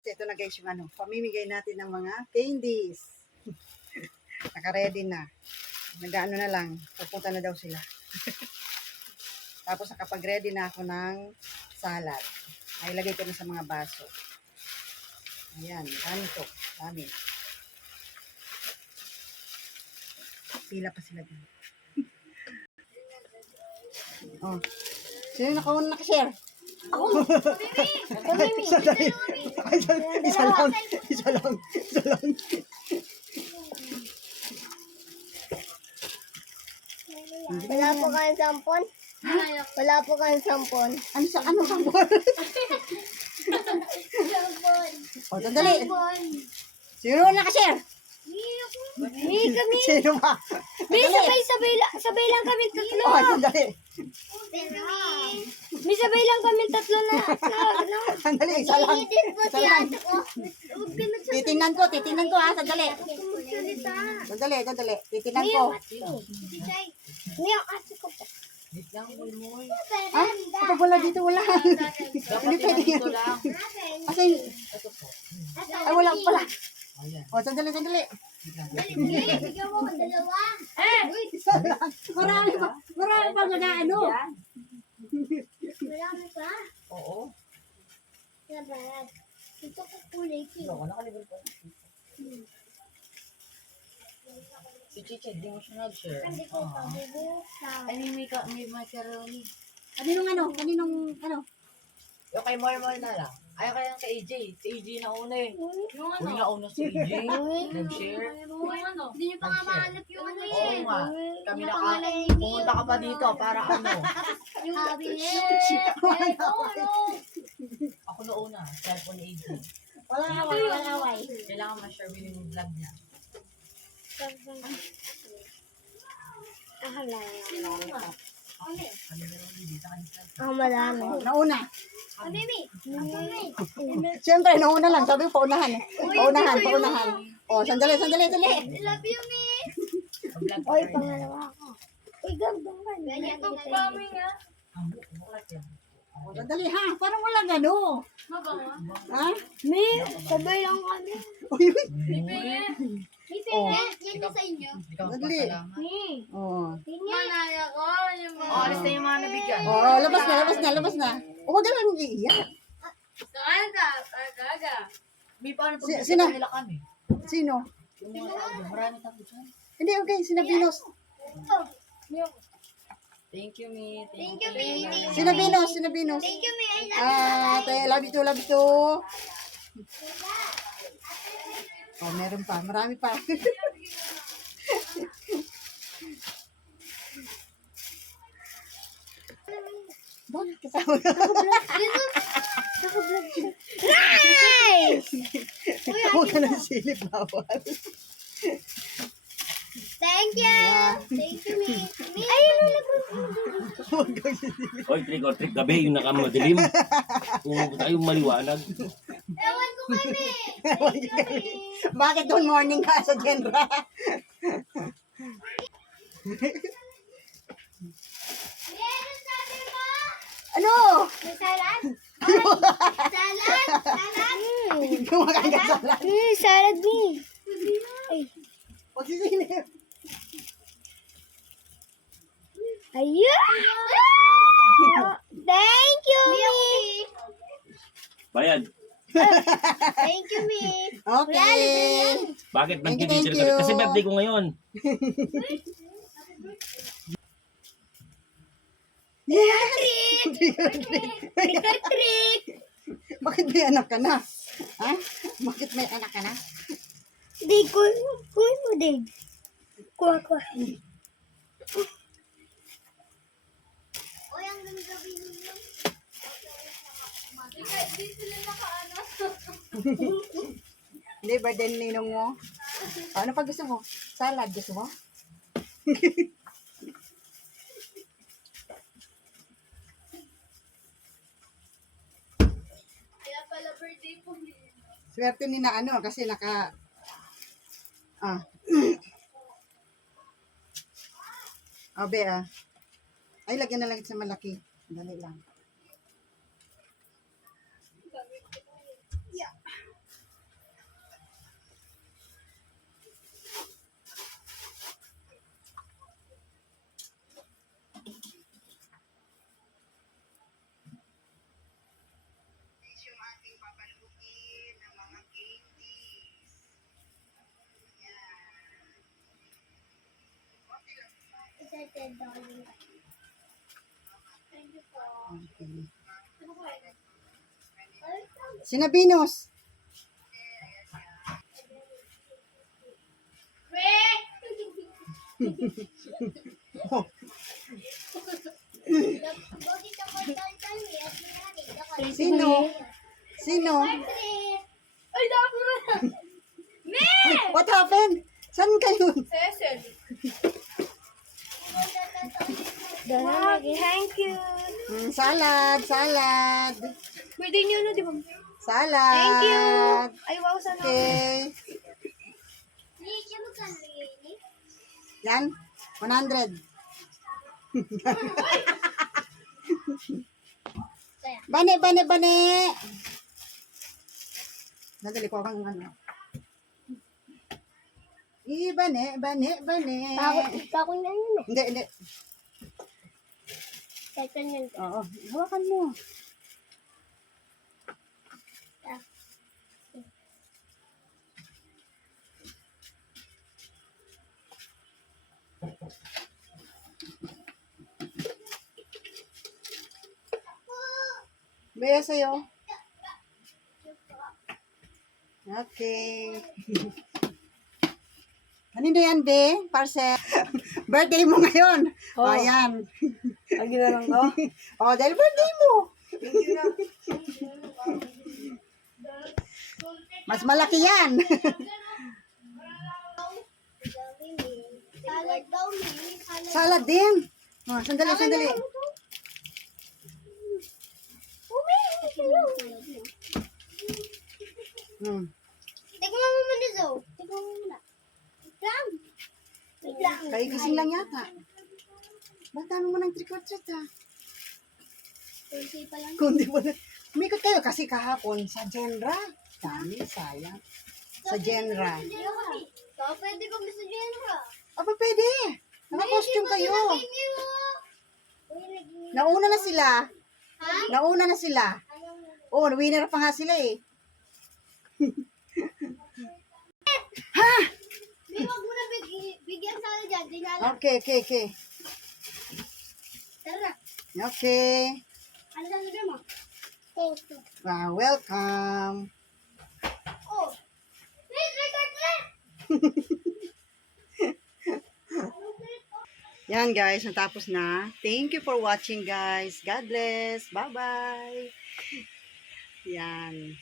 Ito na guys yung pamimigay natin ng mga candies. Naka-ready na. Nag-ano na lang, pupunta na daw sila. Tapos nakapag-ready na ako ng salad. Ay, ilagay ko na sa mga baso. Ayan, dami to. Dami. Pila pa sila din. Oh. Sino nakauna nakashare? Ako! Mimi! Isa lang. Wala po kayong sampon? Wala po kayong sampon? Ano sabor? O, sandali. Sino nakashare? Mi kami! Sino ba? Mi, sabay lang kami tatlo! O, sandali. Mi, sabay lang kami tatlo na Sandali, isa lang. Isa lang. Titingnan ko ha, sandali. Sandali. Titingnan ko. Mi, ang ate ko po. Ha? Kapag wala dito, wala. Hindi pwede yan. Kasi, ay wala pala. O, sandali. Bigyan mo ko dalawa. Isa lang. Marami pa nga ano. Marami pa? Oo. Sabay. Ito ko kulay ki. Oo, nakalibre ko. Si Chichi, di mo siya nag-share. Hindi ko pa bubuksan. Ay, may macaroni. Kaninong Yung kay Marmar na lang. Ayaw kaya kay AJ. Si AJ na una eh. Yung Uy, nauna si AJ. Nag-share. Hindi niyo pa nga mahanap yung ano Oo eh. nga. Kami Yung na pangalan ni pumunta ka pa dito para ano. Yung Ako na una. Cellphone ni AJ. Walang away. Kailangan ma-share mo yung vlog niya. Kami na rin dito kanina. Ang marami. Nauna. Mimi! Siyempre, nauna lang. Sabi ko, paunahan. Paunahan. O, sandali. I love you, Mi! Mag-vlog Oy, ka rin. pangalawa ako. Uy, ganda ka. Ganyan ito kami nga. Ang buklat yan. O, sandali ha. Parang walang ano. Ha? Mi, sabay lang kami. Uy. Mi, yan yung sa inyo. Ikaw ang Dali. pasalamat. Mi, O. manaya ko. Oh, alis na yung mga nabigyan. O, labas na. O, wag ka lang iiyak. May paano pag Sino? nila kami? Sino? Yung mga tao doon, marami tayo dyan. Hindi, okay. Sinabinos. Thank you, Mi. Thank you, Mi. Sinabinos. Thank you, Mi. I love you. Love you too. Oh, meron pa. Marami pa. Bakit kasama ka? Naka-vlog siya. Nice! Huwag ka ng silip, bawal. Thank you. Yeah. Thank you, Mi. Mi, ayun ang Huwag kang silip. Oy, trick or treat gabi, yung nakamadilim. Kung tayong maliwanag. Ewan ko kami. Bakit doon morning ka sa Genra? Meron sabi mo? Ano? May salad? Salad? Kumakain ka sa lang. Salad, Mi. Ay. Huwag sisilip. Ayun! Thank you, Mi. Bayad. Thank you, Mi. Okay. Bakit Thank you, nag-teacher thank ka? you. Kasi birthday ko ngayon. Yeah! Trick or treat! Bakit may anak ka na? Ha? Bakit may anak ka na? Di, kuhin mo, Dave. Kuha. Oy, ang ganda-gabi ninyo. Di sila nakaano. Hindi, birthday ni ninong mo. Ano pa gusto mo? Salad gusto mo? Kaya pala birthday po. Swerte ni na kasi naka... Abe Ay, lagyan na lang sa malaki. Dali lang. excited ako. Thank you po. Okay. Ano po? Sinabinos. Oh, sino? Sino? Ay, dami na! What happened? Saan kayo? Thank you. Salad, salad. Pwede nyo na, di ba? Salad. Thank you. Ay, wow, sana. Okay. Yan. 100. Bane, bane, bane. Nadali ko kang ano. Bane, bane, bane. Kako na yun eh. Hindi, hindi. Kahit yun. Oo, hawakan mo. Baya sa'yo. Okay. Kanino yan, Be? Parcel. Birthday mo ngayon. Oh. Ayan. Lagi na lang to. Oh, dahil birthday mo. Mas malaki yan. Salad daw, Salad din. Oh, sandali, sandali. Hmm. Tignan mo muna, Zo. Tignan mo muna. Wait lang. Wait lang. Kaigising lang yata. Ba't dami mo ng trick or treat, ha? Kunti pa lang. Kundi mo na. Umikot kayo kasi kahapon sa Genra. Dami, sayang. Sa Genra. So, pwede kami sa Genra. Aba, pwede. Naka-costume kayo. Uy, naging... Nauna na sila. Ha? Nauna na sila. Oh, winner pa nga sila eh. May wag mo na bigyan sa akin dyan. Dinala. Okay, okay, okay. Tara na. Okay. Ano sasabihin mo? Thank you. Welcome. Oh. Please, record ulit. Yan guys, natapos na. Thank you for watching guys. God bless. Bye-bye. Yan.